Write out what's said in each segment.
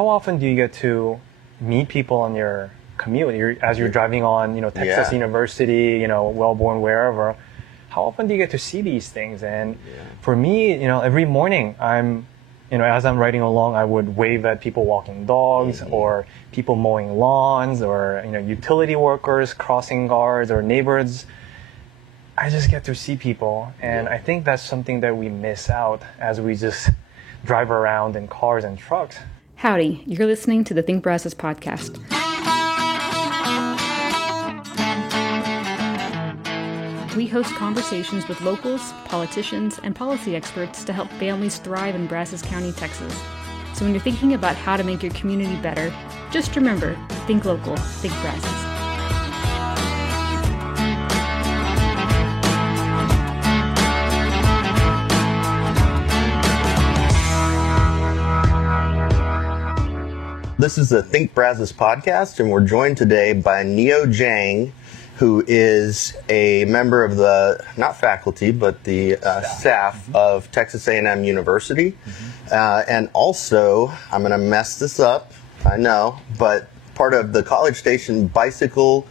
how often do you get to meet people on your commute as you're driving on, Texas University, Wellborn, wherever? How often do you get to see these things? And for me, every morning as I'm riding along, I would wave at people walking dogs or people mowing lawns or, utility workers, crossing guards or neighbors. I just get to see people. And I think that's something that we miss out as we just drive around in cars and trucks. Howdy, you're listening to the Think Brazos podcast. We host conversations with locals, politicians, and policy experts to help families thrive in Brazos County, Texas. So when you're thinking about how to make your community better, just remember, think local, think Brazos. This is the Think Brazos podcast, and we're joined today by Neo Jang, who is a member of the, not faculty, but the staff of Texas A&M University. And also, I'm going to mess this up, I know, but part of the College Station Bicycle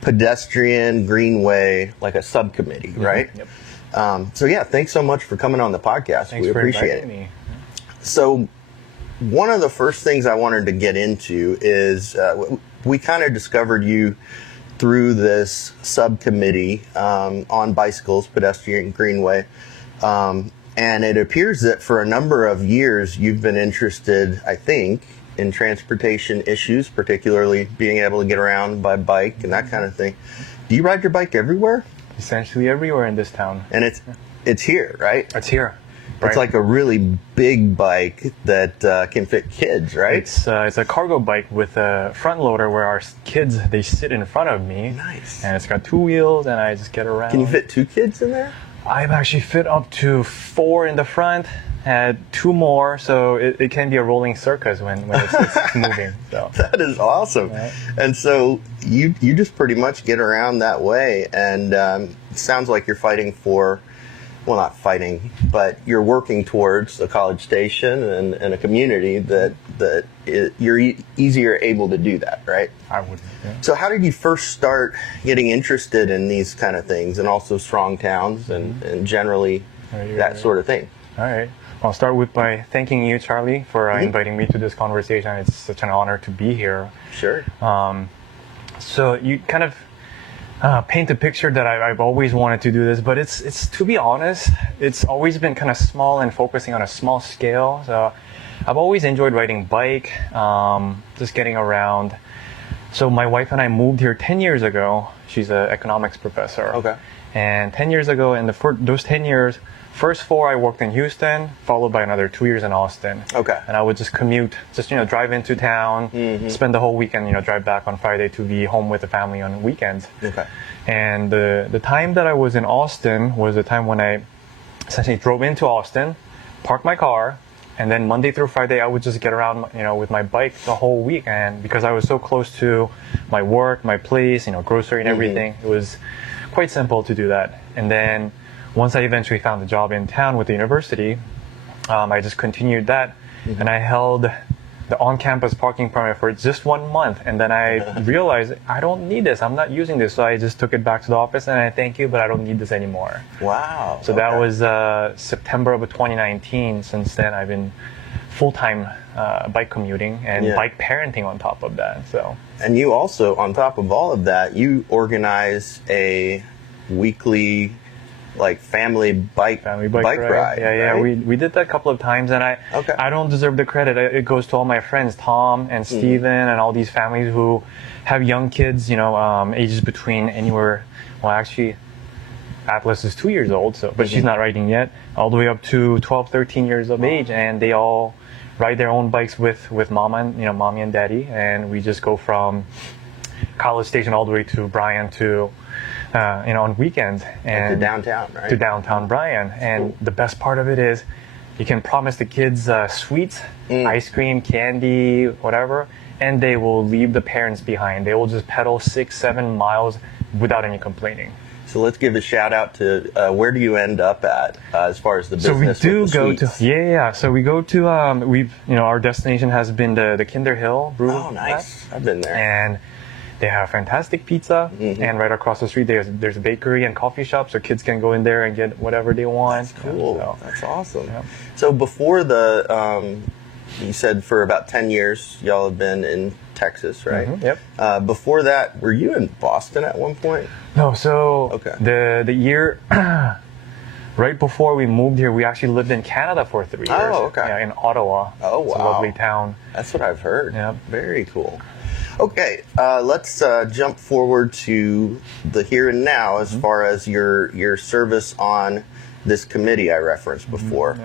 Pedestrian Greenway, like a subcommittee, right? Yep. So yeah, thanks so much for coming on the podcast. Thanks we for appreciate inviting me. So one of the first things I wanted to get into is we kind of discovered you through this subcommittee on bicycles, pedestrian greenway. And it appears that for a number of years you've been interested, I think, in transportation issues, particularly being able to get around by bike and that kind of thing. Do you ride your bike everywhere? Essentially everywhere in this town. And it's here, right? It's here. Right. It's like a really big bike that can fit kids, right? It's a cargo bike with a front loader where our kids, they sit in front of me. Nice. And it's got two wheels and I just get around. Can you fit two kids in there? I've actually fit up to 4 in the front, had 2 more, so it can be a rolling circus when it's moving. So. That is awesome. Right. And so you just pretty much get around that way, and it sounds like you're fighting for, well, not fighting, but you're working towards a college station and a community that you're easier able to do that, right? I would. Yeah. So how did you first start getting interested in these kind of things, and also strong towns and generally that sort of thing? All right. I'll start by thanking you, Charlie, for inviting me to this conversation. It's such an honor to be here. Sure. So you kind of paint a picture that I've always wanted to do this, but it's to be honest, it's always been kind of small and focusing on a small scale. So I've always enjoyed riding bike, just getting around. So my wife and I moved here 10 years ago. She's an economics professor. Okay. And 10 years ago, in those 10 years, first 4 I worked in Houston, followed by another 2 years in Austin. Okay. And I would just commute, drive into town, spend the whole weekend, drive back on Friday to be home with the family on weekends. Okay. And the time that I was in Austin was the time when I essentially drove into Austin, parked my car, and then Monday through Friday I would just get around, with my bike the whole week. And because I was so close to my work, my place, grocery and everything, it was quite simple to do that. And then once I eventually found a job in town with the university, I just continued that, and I held the on-campus parking permit for just 1 month, and then I realized I don't need this. I'm not using this, so I just took it back to the office, and I thank you, but I don't need this anymore. Wow. So that was September of 2019. Since then, I've been full-time bike commuting and bike parenting on top of that. So. And you also, on top of all of that, you organize a weekly family bike ride. Yeah. Right? We did that a couple of times, and I don't deserve the credit. It goes to all my friends, Tom and Steven, and all these families who have young kids, ages between anywhere. Well, actually, Atlas is 2 years old, but she's not riding yet, all the way up to 12, 13 years of age, and they all ride their own bikes with mama and mommy and daddy, and we just go from College Station all the way to Bryan to on weekends, and to downtown, right? To downtown Bryan. And the best part of it is you can promise the kids sweets, ice cream, candy, whatever, and they will leave the parents behind. They will just pedal 6-7 miles without any complaining. So let's give a shout out to where do you end up at as far as the business? So we do with the go suites? to So we go to our destination has been the Kinder Hill Brew. Oh, nice! I've been there. And they have fantastic pizza, and right across the street there's a bakery and coffee shop, so kids can go in there and get whatever they want. That's cool. So, That's awesome. Yeah. So before you said for about 10 years y'all have been in Texas, right? Yep. Before that, were you in Boston at one point? No, so Okay. the year right before we moved here, we actually lived in Canada for 3 years. Oh, okay. Yeah, in Ottawa. Oh, It's a wow. lovely town. That's what I've heard. Yep. Very cool. Okay, let's jump forward to the here and now as far as your service on this committee I referenced before.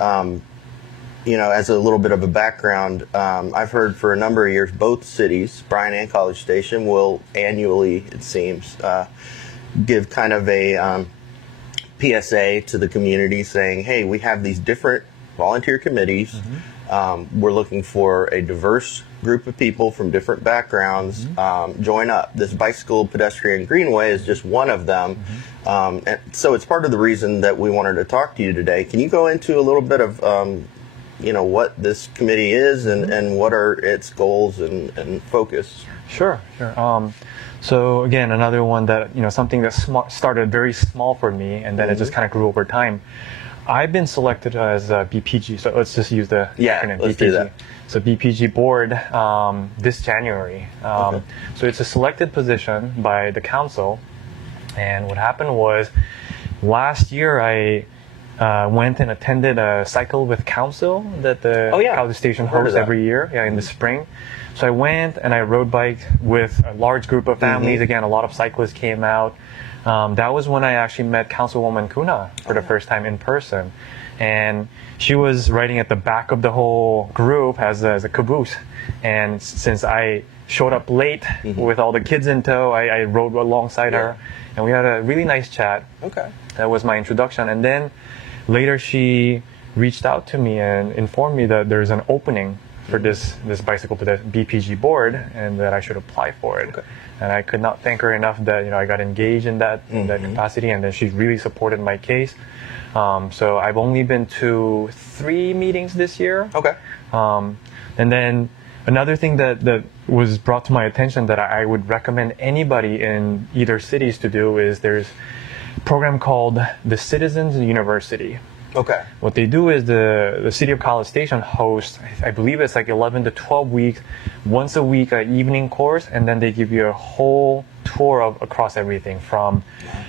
As a little bit of a background, I've heard for a number of years both cities, Bryan and College Station, will annually, it seems, give kind of a PSA to the community saying, hey, we have these different volunteer committees. We're looking for a diverse group of people from different backgrounds. Join up. This bicycle pedestrian greenway is just one of them. And so it's part of the reason that we wanted to talk to you today. Can you go into a little bit of what this committee is and what are its goals and focus? Sure. So again, another one that, something that started very small for me, and then it just kind of grew over time. I've been selected as a BPG, so let's just use the acronym let's BPG. do that. So BPG board this January. Okay. So it's a selected position by the council, and what happened was last year I went and attended a Cycle with Council that the College Station hosts every year in the spring. So I went and I road biked with a large group of families. Again, a lot of cyclists came out. That was when I actually met Councilwoman Kuna for the first time in person. And she was riding at the back of the whole group as a caboose. And since I showed up late with all the kids in tow, I rode alongside her. And we had a really nice chat. Okay. That was my introduction. And then later she reached out to me and informed me that there's an opening for this bicycle to the BPG board and that I should apply for it. Okay. And I could not thank her enough that I got engaged in that capacity, and then she really supported my case. So I've only been to 3 meetings this year. Okay. And then another thing that was brought to my attention that I would recommend anybody in either cities to do is there's a program called the Citizens University. Okay. What they do is the City of College Station hosts, I believe it's like 11 to 12 weeks, once a week evening course, and then they give you a whole tour across everything from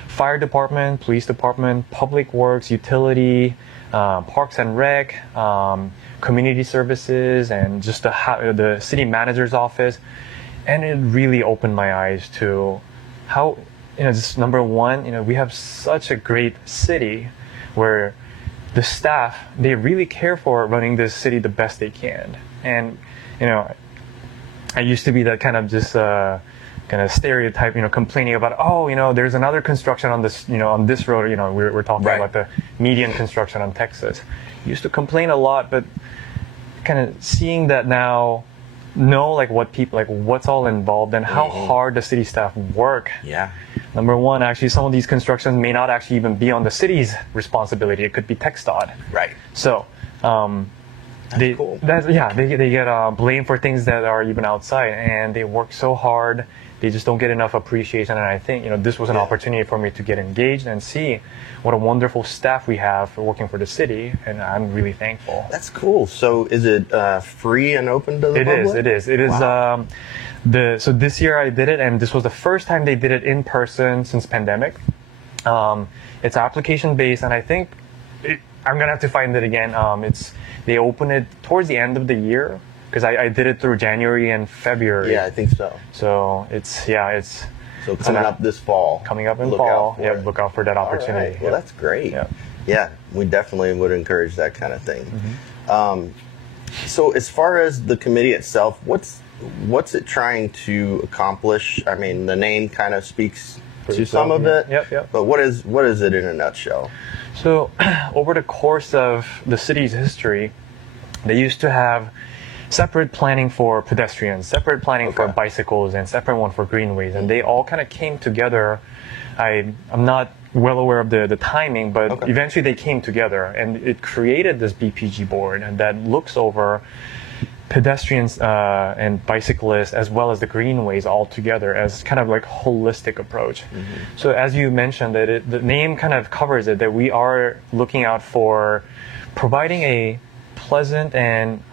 fire department, police department, public works, utility, parks and rec, community services, and just the city manager's office. And it really opened my eyes to how, just number one, we have such a great city where the staff, they really care for running this city the best they can. And, I used to be that kind of just kind of stereotype, complaining about, there's another construction on this, on this road, we're talking about the median construction on Texas. Used to complain a lot, but kind of seeing that now, know what's all involved and how hard the city staff work. Yeah. Number one, actually, some of these constructions may not actually even be on the city's responsibility. It could be TxDOT. Right. So, they cool. they get blamed for things that are even outside, and they work so hard. They just don't get enough appreciation. And I think this was an opportunity for me to get engaged and see what a wonderful staff we have for working for the city, and I'm really thankful. That's cool. So, is it free and open to the public? It is. Wow. So this year I did it, and this was the first time they did it in person since pandemic. It's application based, and I think I'm gonna have to find it again. They open it towards the end of the year because I did it through January and February. Yeah, I think so. So it's So coming up this fall. Coming up in look fall. out for Yeah, it. look out for that opportunity. All right. Well, that's great. Yeah. Yeah, we definitely would encourage that kind of thing. So as far as the committee itself, what's it trying to accomplish? I mean, the name kind of speaks to some of it. Yep. But what is it in a nutshell? So over the course of the city's history, they used to have separate planning for pedestrians, separate planning for Okay. bicycles, and separate one for greenways, and they all kind of came together. I'm not well aware of the timing, but Okay. eventually they came together, and it created this BPG board, and that looks over pedestrians and bicyclists as well as the greenways all together as kind of like holistic approach. So as you mentioned, that the name kind of covers it, that we are looking out for providing a pleasant and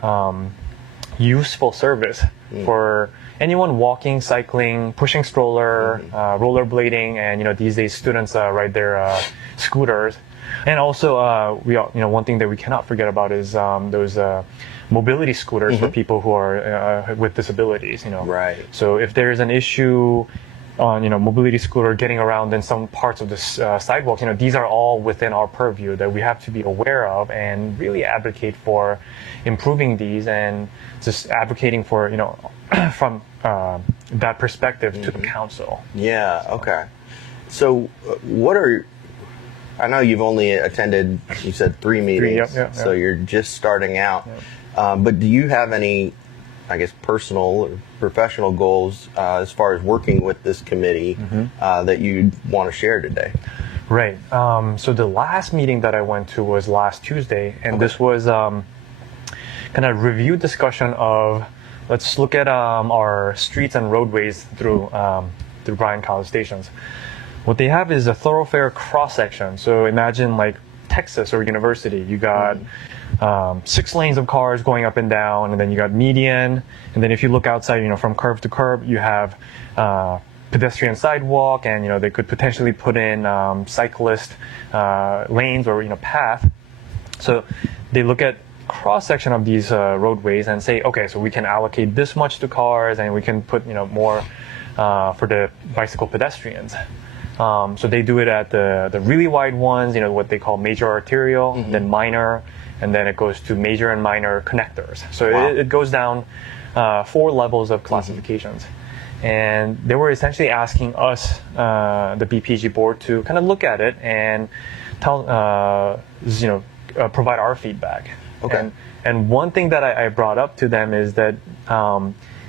useful service for anyone walking, cycling, pushing stroller, rollerblading, and these days students ride their scooters. And also, one thing that we cannot forget about is those mobility scooters for people who are with disabilities. Right. So if there is an issue on mobility scooter getting around in some parts of the sidewalks, these are all within our purview that we have to be aware of and really advocate for improving these and just advocating for from that perspective to the council. Yeah. Okay. So, I know you've only attended, you said 3 meetings, yep, so you're just starting out. But do you have any, I guess, personal or professional goals as far as working with this committee that you want to share today? Right. So the last meeting that I went to was last Tuesday, and this was kind of review discussion of, let's look at our streets and roadways through Bryan College stations. What they have is a thoroughfare cross section. So imagine like Texas or University. You got 6 lanes of cars going up and down, and then you got median. And then if you look outside, from curb to curb, you have pedestrian sidewalk, and they could potentially put in cyclist lanes or path. So they look at cross section of these roadways and say, okay, so we can allocate this much to cars, and we can put more for the bicycle pedestrians. So they do it at the really wide ones, what they call major arterial, then minor, and then it goes to major and minor connectors. So it goes down 4 levels of classifications. And they were essentially asking us, the BPG board, to kind of look at it and tell, provide our feedback. Okay. And one thing that I brought up to them is that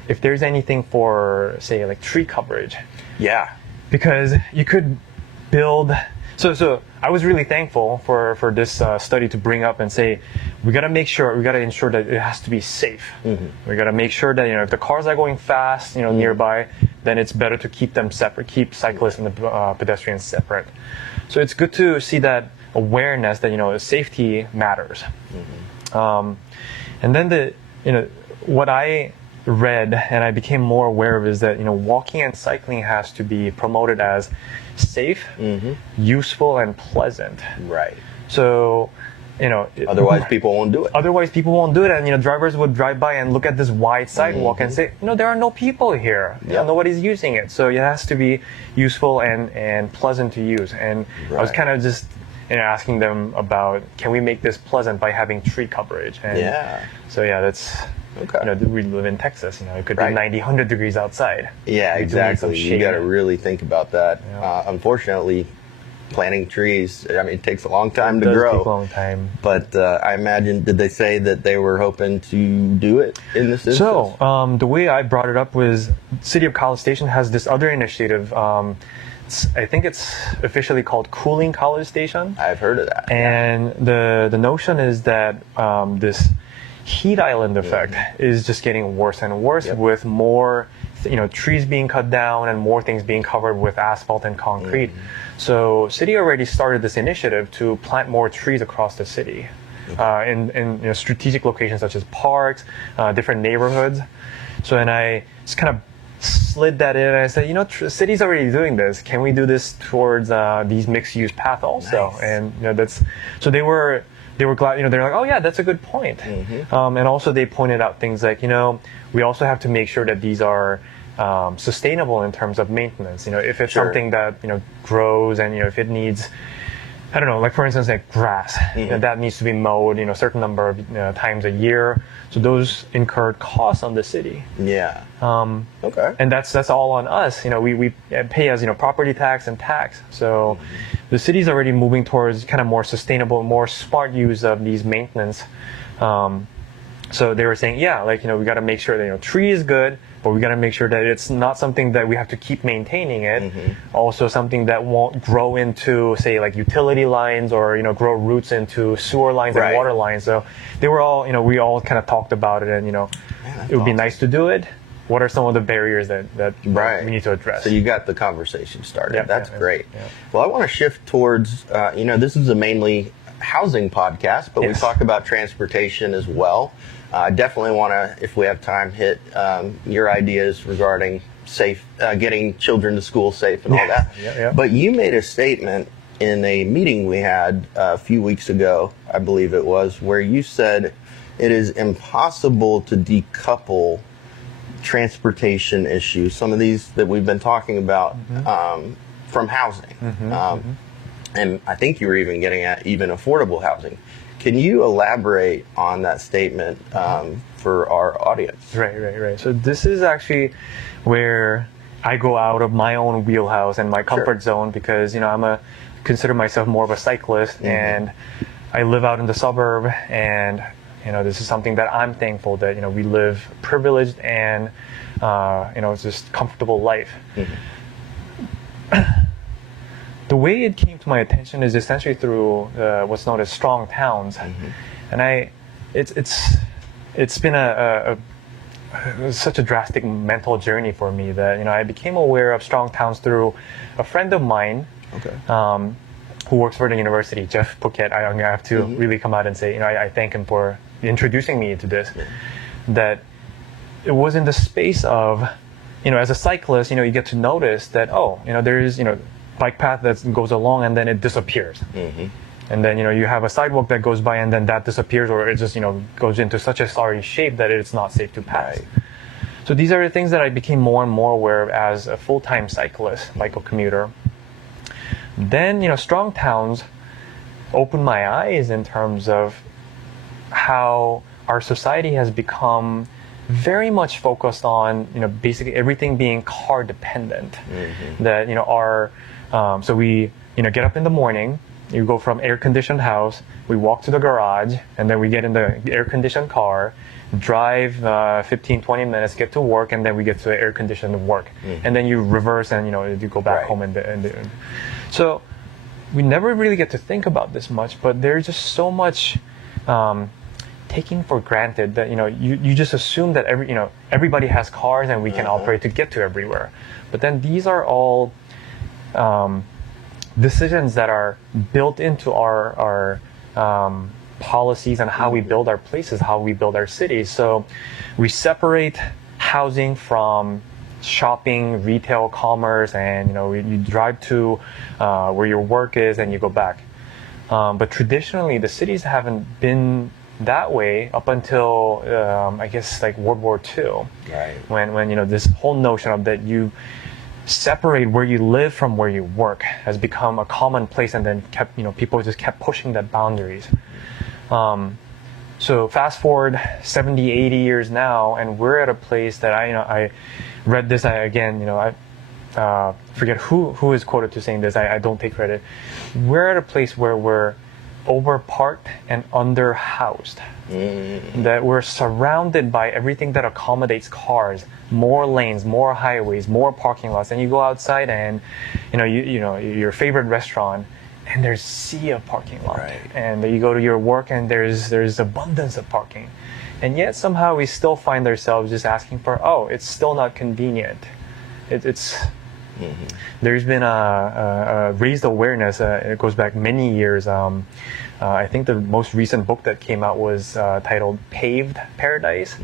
if there's anything for, say, like tree coverage. Yeah. Because you could build. So I was really thankful for this study to bring up and say, we got to ensure that it has to be safe. We got to make sure that if the cars are going fast, nearby, then it's better to keep them separate, keep cyclists and the pedestrians separate. So it's good to see that awareness that safety matters. And then what I read and I became more aware of is that walking and cycling has to be promoted as safe, useful, and pleasant. Right. So Otherwise, people won't do it. Otherwise, people won't do it, and drivers would drive by and look at this wide sidewalk and say, there are no people here. Nobody's using it. So it has to be useful and pleasant to use. And I was kind of just asking them about, can we make this pleasant by having tree coverage? And so that's. Okay. We live in Texas. It could be 90, 100 degrees outside. Yeah, exactly. You got to really think about that. Unfortunately, planting trees, it takes a long time to grow. It does take a long time. But I imagine, did they say that they were hoping to do it in this instance? So the way I brought it up was, City of College Station has this other initiative. I think it's officially called Cooling College Station. I've heard of that. And the notion is that this heat island effect is just getting worse and worse with more trees being cut down and more things being covered with asphalt and concrete. So city already started this initiative to plant more trees across the city in strategic locations such as parks, different neighborhoods. So and I just kind of slid that in and I said, city's already doing this. Can we do this towards these mixed-use paths also? Nice. And that's so they were glad, they're like, oh yeah, that's a good point. And also they pointed out things like, we also have to make sure that these are sustainable in terms of maintenance. If it's something that, grows and, if it needs, I don't know, like for instance, like grass, that needs to be mowed, a certain number of times a year. So those incurred costs on the city. Yeah. Okay. And that's all on us. We pay as, property tax and tax. So the city's already moving towards kind of more sustainable, more smart use of these maintenance So they were saying, yeah, like, we got to make sure that, tree is good, but we got to make sure that it's not something that we have to keep maintaining it. Also something that won't grow into, say, like utility lines or, grow roots into sewer lines and water lines. So they were all, we all kind of talked about it, and, it would be nice to do it. What are some of the barriers that we need to address? So you got the conversation started. Yeah, That's great. Yeah. Well, I want to shift towards, this is a mainly housing podcast, but we talk about transportation as well. I definitely want to, if we have time, hit your ideas regarding safe, getting children to school safe and all that. But you made a statement in a meeting we had a few weeks ago, I believe it was, where you said it is impossible to decouple transportation issues, some of these that we've been talking about, from housing. And I think you were even getting at even affordable housing. Can you elaborate on that statement for our audience? Right. So this is actually where I go out of my own wheelhouse and my comfort zone, because consider myself more of a cyclist, and I live out in the suburb, and this is something that I'm thankful that we live privileged and it's just comfortable life. The way it came to my attention is essentially through what's known as strong towns, and it's been such a drastic mental journey for me that I became aware of strong towns through a friend of mine, who works for the university, Jeff Puckett. I have to really come out and say, I thank him for introducing me into this. That it was in the space of, as a cyclist, you get to notice that there is bike path that goes along and then it disappears. And then you have a sidewalk that goes by and then that disappears, or it just goes into such a sorry shape that it's not safe to pass. So these are the things that I became more and more aware of as a full-time cyclist, bike commuter. Then strong towns opened my eyes in terms of how our society has become very much focused on basically everything being car dependent. That so we get up in the morning, you go from air conditioned house, we walk to the garage, and then we get in the air conditioned car, drive 15-20 minutes, get to work, and then we get to the air conditioned work, and then you reverse and you go back home and so we never really get to think about this much, but there's just so much taking for granted that you just assume that everybody has cars and we can operate to get to everywhere. But then these are all decisions that are built into our policies and how we build our places, how we build our cities. So we separate housing from shopping, retail, commerce, and you drive to where your work is and you go back. But traditionally, the cities haven't been that way up until I guess like World War II, when this whole notion of that you separate where you live from where you work has become a commonplace, and then people just kept pushing that boundaries. So fast forward 70, 80 years now, and we're at a place that I read this I forget who is quoted to saying this. I don't take credit. We're at a place where we're overparked and underhoused. That we're surrounded by everything that accommodates cars, more lanes, more highways, more parking lots, and you go outside and your favorite restaurant, and there's sea of parking lot, and you go to your work and there's abundance of parking, and yet somehow we still find ourselves just asking for it's still not convenient. There's been a raised awareness. It goes back many years. I think the most recent book that came out was titled Paved Paradise.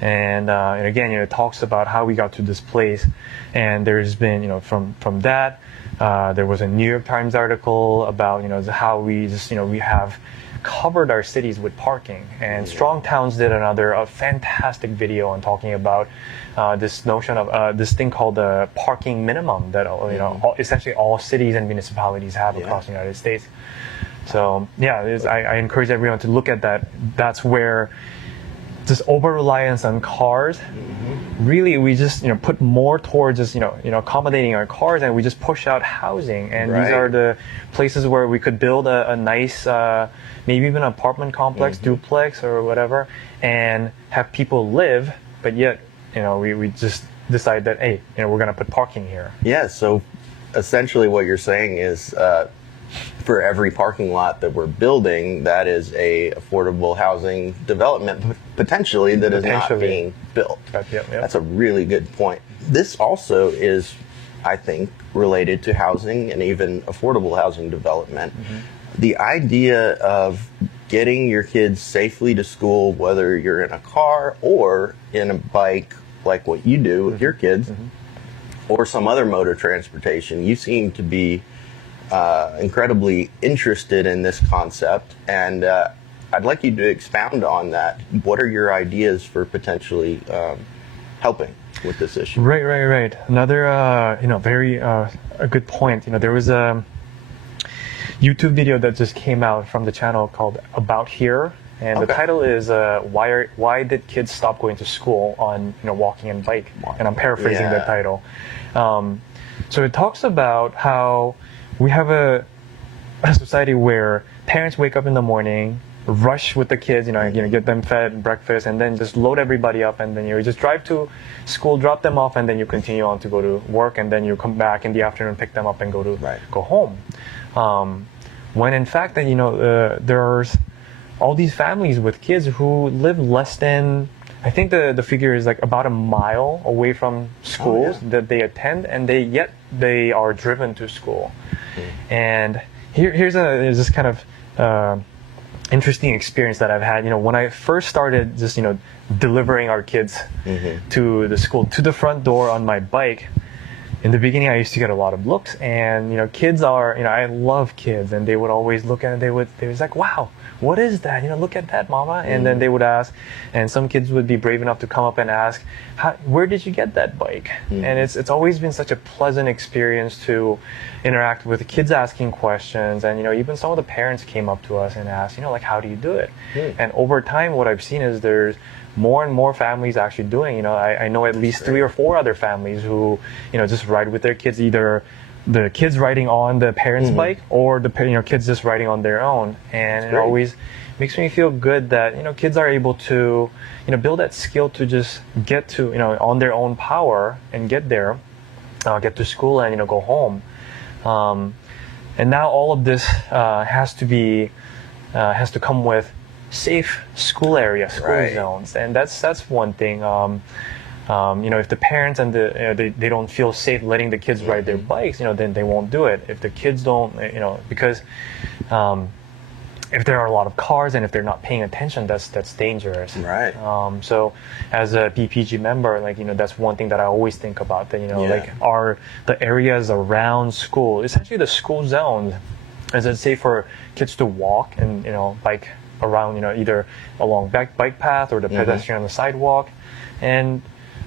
And again, it talks about how we got to this place. And there's been, from that, there was a New York Times article about, how we just, we have covered our cities with parking. And Strong Towns did a fantastic video on talking about this notion of this thing called the parking minimum that essentially all cities and municipalities have across the United States. So I encourage everyone to look at that. That's where this over reliance on cars really we just put more towards just accommodating our cars, and we just push out housing, and these are the places where we could build a nice maybe even an apartment complex, duplex or whatever, and have people live, but yet we just decide that, hey, we're going to put parking here. Yeah, so essentially what you're saying is for every parking lot that we're building, that is a affordable housing development potentially that is not being built. Yep. That's a really good point. This also is, I think, related to housing and even affordable housing development. The idea of getting your kids safely to school, whether you're in a car or in a bike like what you do with your kids, or some other mode of transportation. You seem to be incredibly interested in this concept, and I'd like you to expound on that. What are your ideas for potentially helping with this issue? Right. Another, very a good point. There was a YouTube video that just came out from the channel called About Here, and the title is why did kids stop going to school on walking and bike? And I'm paraphrasing the title. So it talks about how we have a society where parents wake up in the morning, rush with the kids, get them fed breakfast, and then just load everybody up, and then you just drive to school, drop them off, and then you continue on to go to work, and then you come back in the afternoon, pick them up, and go home. When in fact that there's all these families with kids who live less than, I think the figure is like about a mile away from schools that they attend, and yet they are driven to school. And here's this kind of interesting experience that I've had. When I first started just delivering our kids to the school, to the front door on my bike, in the beginning I used to get a lot of looks, and kids are, I love kids, and they would always look at it, they was like, wow, what is that? Look at that, mama. And then they would ask, and some kids would be brave enough to come up and ask, where did you get that bike? And it's always been such a pleasant experience to interact with the kids asking questions, and even some of the parents came up to us and asked, like, how do you do it? And over time what I've seen is there's more and more families actually doing, I know at least 3 or 4 other families who just ride with their kids, either the kids riding on the parents' bike, or the kids just riding on their own. And it always makes me feel good that kids are able to build that skill to just get to on their own power and get there, get to school and go home. And now all of this has to come with safe school areas, school zones, and that's one thing. If the parents and they don't feel safe letting the kids ride their bikes, then they won't do it. If the kids don't, because if there are a lot of cars and if they're not paying attention, that's dangerous. Right. So as a BPG member, that's one thing that I always think about. That are the areas around school, essentially the school zone, is it safe for kids to walk and bike around, either along bike path or the pedestrian on the sidewalk. And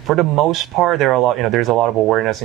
for the most part, there's a lot of awareness.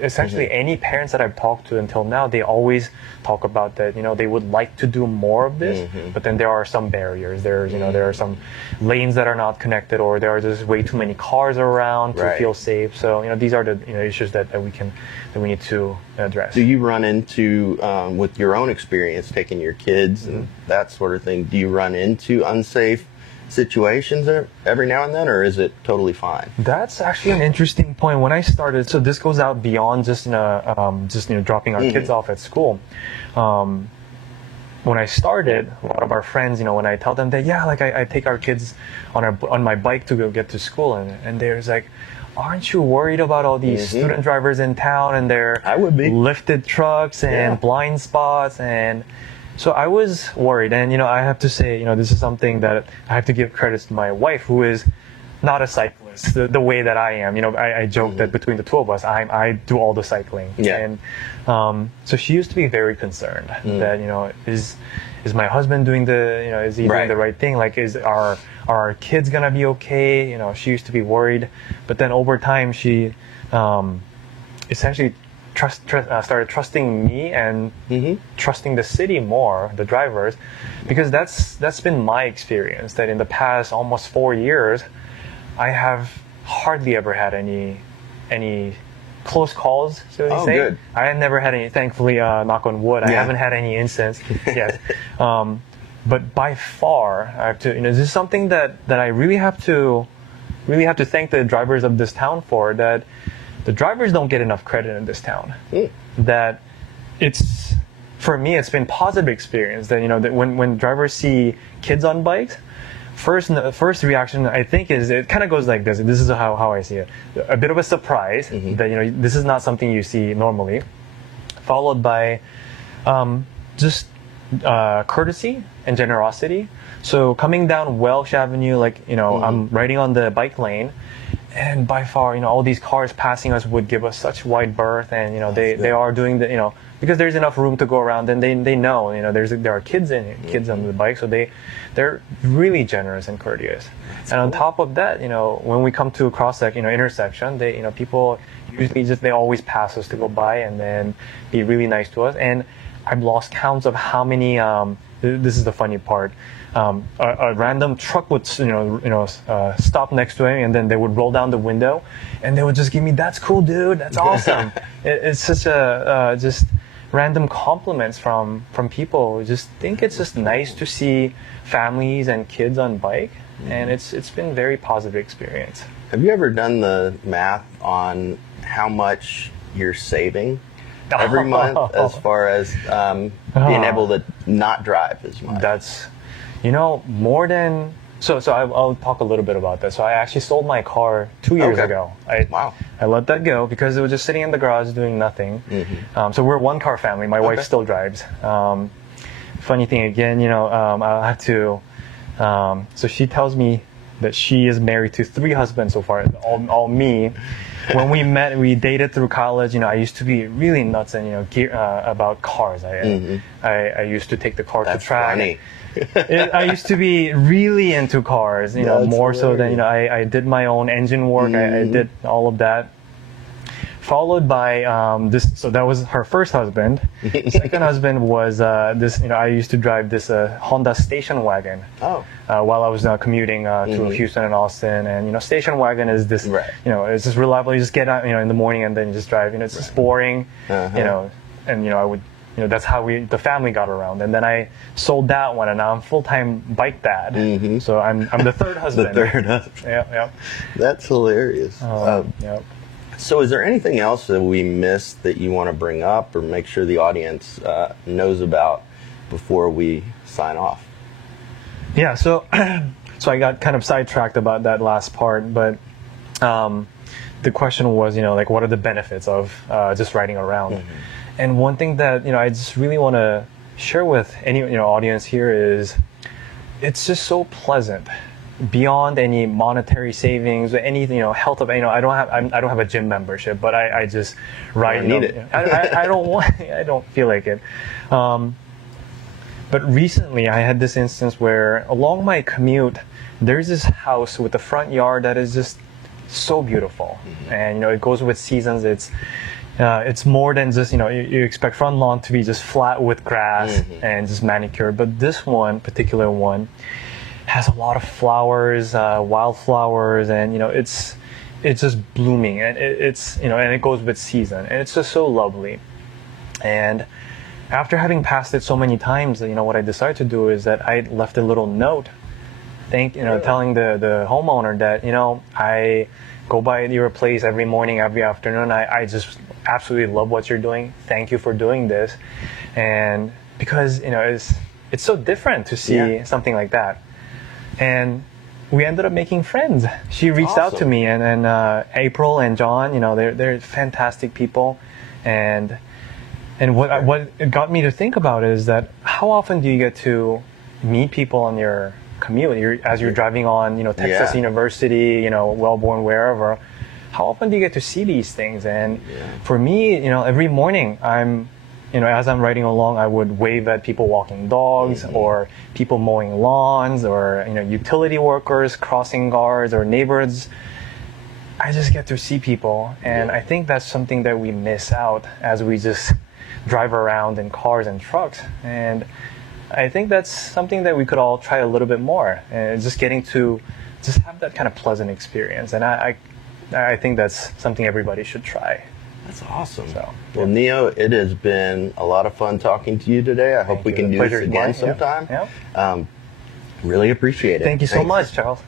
Essentially, any parents that I've talked to until now, they always talk about that. They would like to do more of this, but then there are some barriers. There are some lanes that are not connected, or there are just way too many cars around to feel safe. So these are the issues that we need to address. Do you run into with your own experience taking your kids and that sort of thing? Do you run into unsafe situations every now and then, or is it totally fine? That's actually an interesting point. When I started, so this goes out beyond just dropping our kids off at school. When I started, a lot of our friends, when I tell them that I take our kids on my bike to go get to school, and there's like, aren't you worried about all these student drivers in town and their lifted trucks and blind spots? And so I was worried, and I have to say, this is something that I have to give credit to my wife, who is not a cyclist the way that I am. I joke that between the two of us, I do all the cycling. And so she used to be very concerned that is my husband doing is he doing the right thing? Like, are our kids gonna be okay? She used to be worried, but then over time she essentially started trusting me and trusting the city more, the drivers, because that's been my experience, that in the past almost 4 years I have hardly ever had any close calls, so to say. Good. I had never had any, thankfully, knock on wood, I haven't had any incidents yet. But by far, I have to, this is something that I really have to thank the drivers of this town for, that the drivers don't get enough credit in this town. That for me, it's been positive experience that, that when drivers see kids on bikes, first reaction I think is, it kind of goes like this. This is how I see it. A bit of a surprise that, this is not something you see normally, followed by just courtesy and generosity. So coming down Welsh Avenue, I'm riding on the bike lane, and by far, all these cars passing us would give us such wide berth, and they are doing the, because there's enough room to go around, and they know, there are kids on the bike, so they're really generous and courteous. And on top of that, when we come to a intersection, people usually they always pass us to go by and then be really nice to us. And I've lost counts of how many. This is the funny part. A random truck would stop next to him, and then they would roll down the window, and they would just give me, "That's cool, dude. That's awesome." It's such a just random compliments from people. I just think it's just nice to see families and kids on bike, and it's been very positive experience. Have you ever done the math on how much you're saving every month as far as being able to not drive as much? That's, more than... So I'll talk a little bit about that. So I actually sold my car 2 years ago. I let that go because it was just sitting in the garage doing nothing. So we're a one-car family. My wife still drives. Funny thing again, I'll have to... so she tells me that she is married to 3 husbands so far, all me. When we met, we dated through college. I used to be really nuts and about cars. I used to take the car to track. Funny. I used to be really into cars, more so than I did my own engine work. I did all of that. Followed by this. So that was her first husband. Second husband was this. I used to drive this Honda station wagon. While I was commuting through Houston and Austin, and station wagon is this. It's just reliable. You just get out, in the morning and then you just drive. It's just boring. And I would. That's how the family got around. And then I sold that one, and now I'm full-time bike dad. So I'm the third husband. The third husband. Yep. That's hilarious. Yep. So is there anything else that we missed that you want to bring up or make sure the audience knows about before we sign off? Yeah, so I got kind of sidetracked about that last part, but the question was, what are the benefits of just riding around? And one thing that, I just really want to share with any, audience here is it's just so pleasant. Beyond any monetary savings or anything, health of, I don't have a gym membership, but I just ride. I don't feel like it. But recently I had this instance where along my commute, there's this house with a front yard that is just so beautiful. And, it goes with seasons. It's more than just, you expect front lawn to be just flat with grass and just manicured. But this particular one, has a lot of flowers, wildflowers, and it's just blooming, and it's and it goes with season, and it's just so lovely. And after having passed it so many times, what I decided to do is that I left a little note, telling the homeowner that I go by your place every morning, every afternoon. I just absolutely love what you're doing. Thank you for doing this, and because it's so different to see something like that. And we ended up making friends. She reached out to me, and April and John, they're fantastic people. And what it got me to think about is that how often do you get to meet people on your commute as you're driving on, Texas University, Wellborn, wherever? How often do you get to see these things? And for me, every morning as I'm riding along, I would wave at people walking dogs or people mowing lawns or, utility workers, crossing guards or neighbors. I just get to see people. And I think that's something that we miss out as we just drive around in cars and trucks. And I think that's something that we could all try a little bit more, and just getting to just have that kind of pleasant experience. And I I think that's something everybody should try. That's awesome. So, well, Neo, it has been a lot of fun talking to you today. I hope we can do this again sometime. Yeah. Really appreciate it. Thank you so Thanks. much, Charles.